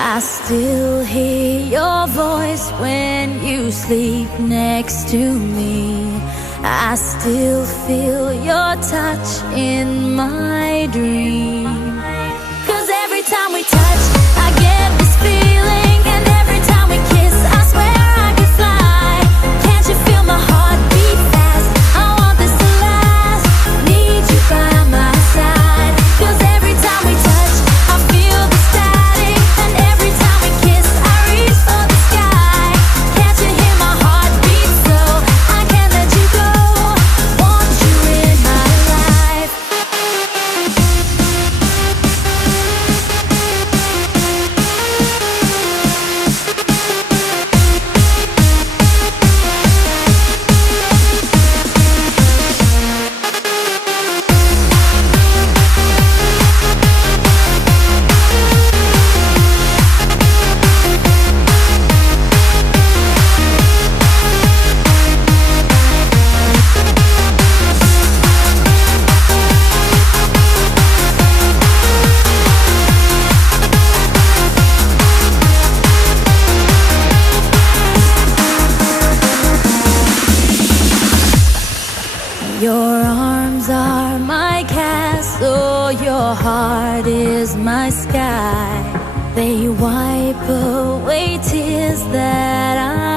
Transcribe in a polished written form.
I still hear your voice when you sleep next to me. I still feel your touch in my dream. 'Cause every time we touch, I get this feeling. And every time we kiss, I swear I could fly. Can't you feel my heart beat fast? I want this to last. Need you by my side. 'Cause every time we touch, I feel the static. And every time we kiss, I reach for the sky. Can't you hear my heart beat so I can't let you go? Want you in my life. Your arms are my castle, your heart is my sky. They wipe away tears that I